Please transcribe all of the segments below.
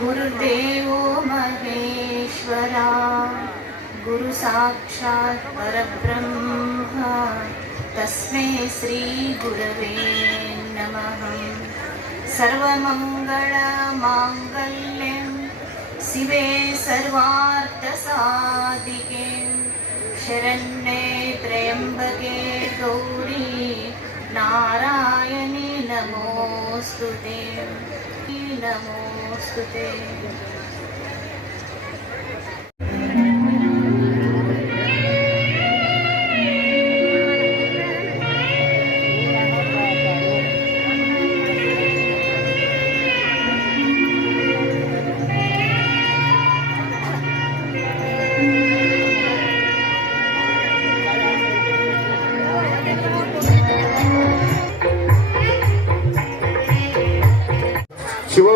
गुरुदेवो महेश्वरा गुरुसाक्षात् परब्रह्म तस्मै श्रीगुरवे नमः सर्वमङ्गलमाङ्गल्यं शिवे सर्वार्थसाधिके शरण्ये त्र्यम्बके गौरी नारायणी नमोऽस्तु ते नमोऽस्तु ते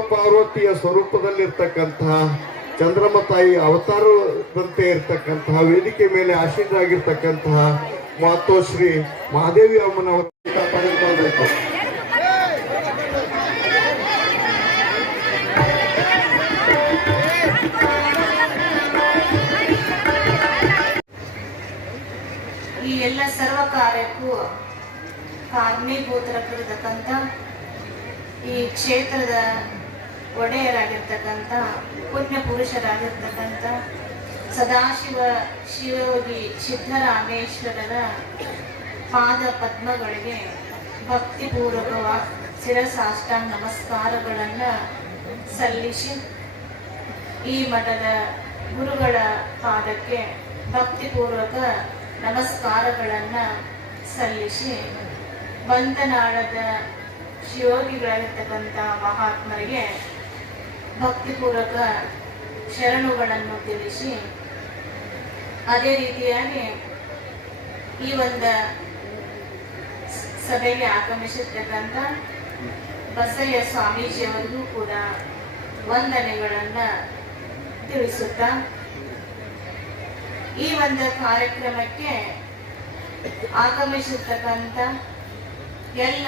ಶಿವಪಾರ್ವತಿಯ ಸ್ವರೂಪದಲ್ಲಿರ್ತಕ್ಕಂತಹ ಚಂದ್ರಮ ತಾಯಿ ಅವತಾರದಂತೆ ಇರ್ತಕ್ಕಂತಹ ವೇದಿಕೆ ಮೇಲೆ ಆಶೀನರಾಗಿರ್ತಕ್ಕಂತಹ ಮಾತೋಶ್ರೀ ಮಹಾದೇವಿ ಅಮ್ಮನ ಪಡೆದುಕೊಳ್ಬೇಕು ಈ ಎಲ್ಲ ಸರ್ವ ಕಾರ್ಯಕ್ಕೂ ಕಾರಣೀಭೂತರಾಗಿರ್ತಕ್ಕಂಥ ಈ ಕ್ಷೇತ್ರದ ಒಡೆಯರಾಗಿರ್ತಕ್ಕಂಥ ಪುಣ್ಯ ಪುರುಷರಾಗಿರ್ತಕ್ಕಂಥ ಸದಾಶಿವ, ಶಿವಯೋಗಿ, ಸಿದ್ಧರಾಮೇಶ್ವರರ ಪಾದ ಪದ್ಮಗಳಿಗೆ ಭಕ್ತಿಪೂರ್ವಕವ ಶಿರಸಾಷ್ಟಾಂಗ ನಮಸ್ಕಾರಗಳನ್ನು ಸಲ್ಲಿಸಿ ಈ ಮಠದ ಗುರುಗಳ ಪಾದಕ್ಕೆ ಭಕ್ತಿಪೂರ್ವಕ ನಮಸ್ಕಾರಗಳನ್ನು ಸಲ್ಲಿಸಿ ಬಂಧನಾಳದ ಶಿವೋಗಿಗಳಾಗಿರ್ತಕ್ಕಂಥ ಮಹಾತ್ಮರಿಗೆ ಭಕ್ತಿಪೂರ್ವಕ ಶರಣುಗಳನ್ನು ತಿಳಿಸಿ ಅದೇ ರೀತಿಯಾಗಿ ಈ ಒಂದು ಸಭೆಗೆ ಆಗಮಿಸಿರ್ತಕ್ಕಂಥ ಬಸಯ್ಯ ಸ್ವಾಮೀಜಿಯವರಿಗೂ ಕೂಡ ವಂದನೆಗಳನ್ನು ತಿಳಿಸುತ್ತ ಈ ಒಂದು ಕಾರ್ಯಕ್ರಮಕ್ಕೆ ಆಗಮಿಸಿರ್ತಕ್ಕಂಥ ಎಲ್ಲ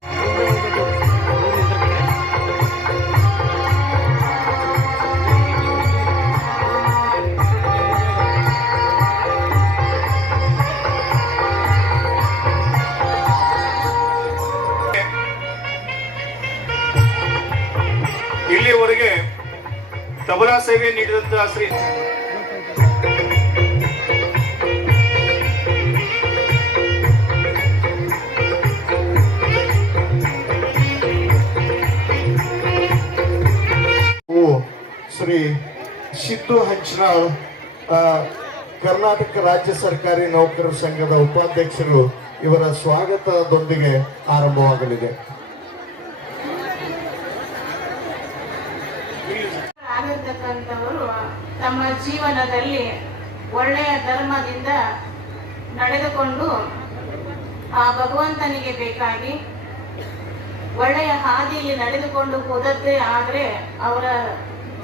ಇಲ್ಲಿಯವರೆಗೆ ತಬಲಾ ಸೇವೆ ನೀಡಿದಂತಹ ಶ್ರೀ ಶ್ರೀ ಸಿದ್ದು ಹಂಚನಾಳ್ ಕರ್ನಾಟಕ ರಾಜ್ಯ ಸರ್ಕಾರಿ ನೌಕರರ ಸಂಘದ ಉಪಾಧ್ಯಕ್ಷರು ಇವರ ಸ್ವಾಗತದೊಂದಿಗೆ ಆರಂಭವಾಗಲಿದೆ. ತಮ್ಮ ಜೀವನದಲ್ಲಿ ಒಳ್ಳೆಯ ಧರ್ಮದಿಂದ ನಡೆದುಕೊಂಡು ಆ ಭಗವಂತನಿಗೆ ಬೇಕಾಗಿ ಒಳ್ಳೆಯ ಹಾದಿಯಲ್ಲಿ ನಡೆದುಕೊಂಡು ಹೋದದ್ದೇ ಆದರೆ ಅವರ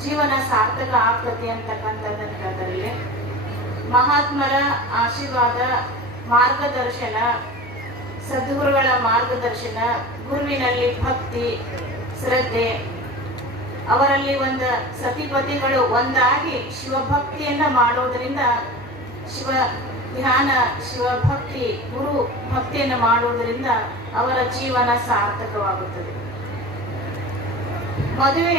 ಜೀವನ ಸಾರ್ಥಕ ಆಗ್ತದೆ ಅಂತಕ್ಕಂಥದ್ದರಲ್ಲಿ ಮಹಾತ್ಮರ ಆಶೀರ್ವಾದ, ಮಾರ್ಗದರ್ಶನ, ಸದ್ಗುರುಗಳ ಮಾರ್ಗದರ್ಶನ, ಗುರುವಿನಲ್ಲಿ ಭಕ್ತಿ, ಶ್ರದ್ಧೆ ಅವರಲ್ಲಿ ಒಂದು ಸತಿಪತಿಗಳು ಒಂದಾಗಿ ಶಿವಭಕ್ತಿಯನ್ನ ಮಾಡೋದರಿಂದ ಶಿವ ಧ್ಯಾನ, ಶಿವಭಕ್ತಿ, ಗುರು ಭಕ್ತಿಯನ್ನು ಮಾಡುವುದರಿಂದ ಅವರ ಜೀವನ ಸಾರ್ಥಕವಾಗುತ್ತದೆ. ಮದುವೆ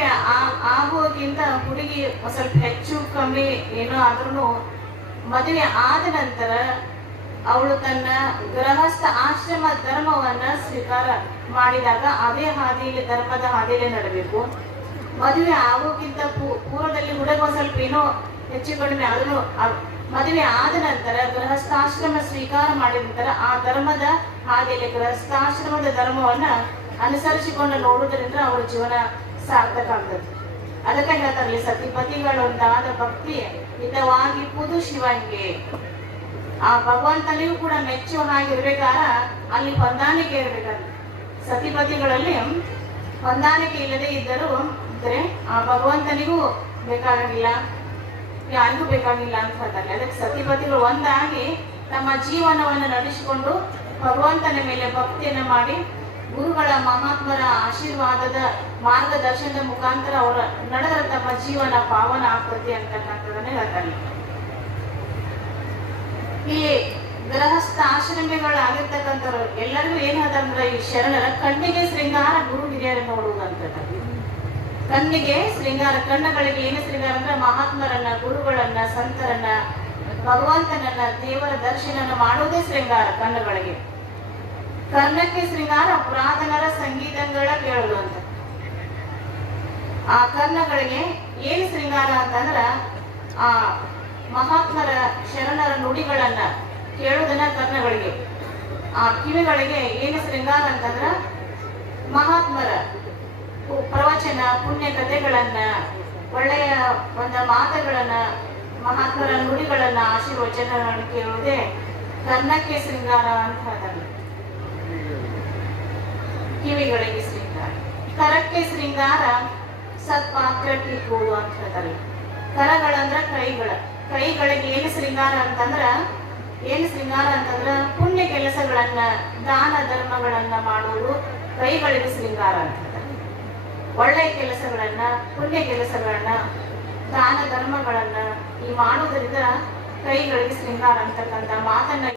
ಆಗುವಕ್ಕಿಂತ ಹುಡುಗಿ ಸ್ವಲ್ಪ ಹೆಚ್ಚು ಕಮ್ಮಿ ಏನೋ ಆದ್ರೂ ಮದುವೆ ಆದ ನಂತರ ಅವಳು ತನ್ನ ಗೃಹಸ್ಥ ಆಶ್ರಮ ಧರ್ಮವನ್ನ ಸ್ವೀಕಾರ ಮಾಡಿದಾಗ ಅದೇ ಹಾದಿಯಲ್ಲಿ, ಧರ್ಮದ ಹಾದಿಯಲ್ಲಿ ನಡಬೇಕು. ಮದುವೆ ಆಗೋಕ್ಕಿಂತ ಪೂರ್ವದಲ್ಲಿ ಹುಡುಗ ಸ್ವಲ್ಪ ಏನೋ ಹೆಚ್ಚು ಕಡಿಮೆ ಅದನ್ನು ಮದುವೆ ಆದ ನಂತರ ಗೃಹಸ್ಥಾಶ್ರಮ ಸ್ವೀಕಾರ ಮಾಡಿದ ನಂತರ ಆ ಧರ್ಮದ ಹಾದಿಯಲ್ಲಿ ಗೃಹಸ್ಥಾಶ್ರಮದ ಧರ್ಮವನ್ನ ಅನುಸರಿಸಿಕೊಂಡು ನೋಡುವುದರಿಂದ ಅವರ ಜೀವನ ಸಾರ್ಥಕ ಆಗ್ತದೆ. ಅದಕ್ಕೆ ಹೇಳ್ತಾರಲ್ಲಿ, ಸತಿಪತಿಗಳೊಂದಾದ ಭಕ್ತಿ ಹಿತವಾಗಿ ಪುದು ಶಿವಂಗೆ ಆ ಭಗವಂತನಿಗೂ ಕೂಡ ಮೆಚ್ಚು ಹಾಗೆ ಅಲ್ಲಿ ಹೊಂದಾಣಿಕೆ ಇರಬೇಕಂತ. ಸತಿಪತಿಗಳಲ್ಲಿ ಹೊಂದಾಣಿಕೆ ಇಲ್ಲದೆ ಇದ್ದರೂ ಇದ್ರೆ ಆ ಭಗವಂತನಿಗೂ ಬೇಕಾಗಿಲ್ಲ, ಯಾರಿಗೂ ಬೇಕಾಗಿಲ್ಲ ಅಂತ ಹೇಳ್ತಾರೆ. ಅದಕ್ಕೆ ಸತಿಪತಿಗಳು ಒಂದಾಗಿ ತಮ್ಮ ಜೀವನವನ್ನು ನಡೆಸಿಕೊಂಡು ಭಗವಂತನ ಮೇಲೆ ಭಕ್ತಿಯನ್ನು ಮಾಡಿ ಗುರುಗಳ ಮಹಾತ್ಮರ ಆಶೀರ್ವಾದದ ಮಾರ್ಗದರ್ಶನದ ಮುಖಾಂತರ ಅವರ ನಡೆದ್ರೆ ತಮ್ಮ ಜೀವನ ಪಾವನ ಆಗ್ತದೆ ಅಂತಕ್ಕಂಥದನ್ನೇ ಹೇಳ್ತಾರೆ. ಈ ಗೃಹಸ್ಥ ಆಶ್ರಮಿಗಳಾಗಿರ್ತಕ್ಕಂಥವ್ರು ಎಲ್ಲರಿಗೂ ಏನಾದ್ರೆ ಈ ಶರಣರ ಕಣ್ಣಿಗೆ ಶೃಂಗಾರ ಗುರು ಹಿರಿಯರ ನೋಡುವುದಂತ ಕಣ್ಣಿಗೆ ಶೃಂಗಾರ, ಕಣ್ಣಗಳಿಗೆ ಏನು ಶೃಂಗಾರ ಅಂದ್ರೆ ಮಹಾತ್ಮರನ್ನ, ಗುರುಗಳನ್ನ, ಸಂತರನ್ನ, ಭಗವಂತನನ್ನ, ದೇವರ ದರ್ಶನ ಮಾಡುವುದೇ ಶೃಂಗಾರ ಕಣ್ಣುಗಳಿಗೆ. ಕರ್ಣಕ್ಕೆ ಶೃಂಗಾರ, ಪುರಾತನರ ಸಂಗೀತಗಳ ಕೇಳಲು ಅಂತ. ಆ ಕರ್ಣಗಳಿಗೆ ಏನು ಶೃಂಗಾರ ಅಂತಂದ್ರ, ಆ ಮಹಾತ್ಮರ ಶರಣರ ನುಡಿಗಳನ್ನ ಕೇಳುವುದನ್ನ ಕರ್ಣಗಳಿಗೆ. ಆ ಕಿವಿಗಳಿಗೆ ಏನು ಶೃಂಗಾರ ಅಂತಂದ್ರ, ಮಹಾತ್ಮರ ಪ್ರವಚನ ಪುಣ್ಯ ಕಥೆಗಳನ್ನ ಒಳ್ಳೆಯ ಒಂದು ಮಾತುಗಳನ್ನ, ಮಹಾತ್ಮರ ನುಡಿಗಳನ್ನ ಆಶೀರ್ವಚನಗಳನ್ನು ಕೇಳುವುದೇ ಕನ್ನಕ್ಕೆ ಶೃಂಗಾರ ಅಂತ ಕಿವಿಗಳಿಗೆ ಶೃಂಗಾರ. ಕರಕ್ಕೆ ಶೃಂಗಾರ ಸತ್ಪಾತ್ರ ಟಿಪ್ಪುವುದು ಅಂತ ಹೇಳ್ತಾರೆ. ಕರಗಳಂದ್ರ ಕೈಗಳ. ಕೈಗಳಿಗೆ ಏನು ಶೃಂಗಾರ ಅಂತಂದ್ರ, ಏನು ಶೃಂಗಾರ ಅಂತಂದ್ರ ಪುಣ್ಯ ಕೆಲಸಗಳನ್ನ, ದಾನ ಧರ್ಮಗಳನ್ನ ಮಾಡುವುದು ಕೈಗಳಿಗೆ ಶೃಂಗಾರ ಅಂತ ಒಳ್ಳೆಯ ಕೆಲಸಗಳನ್ನ ಪುಣ್ಯ ಕೆಲಸಗಳನ್ನ ದಾನ ಧರ್ಮಗಳನ್ನ ಈ ಮಾಡೋದ್ರಿಂದ ಕೈಗಳಿಗೆ ಶೃಂಗಾರ ಅಂತಕ್ಕಂಥ ಮಾತನ್ನ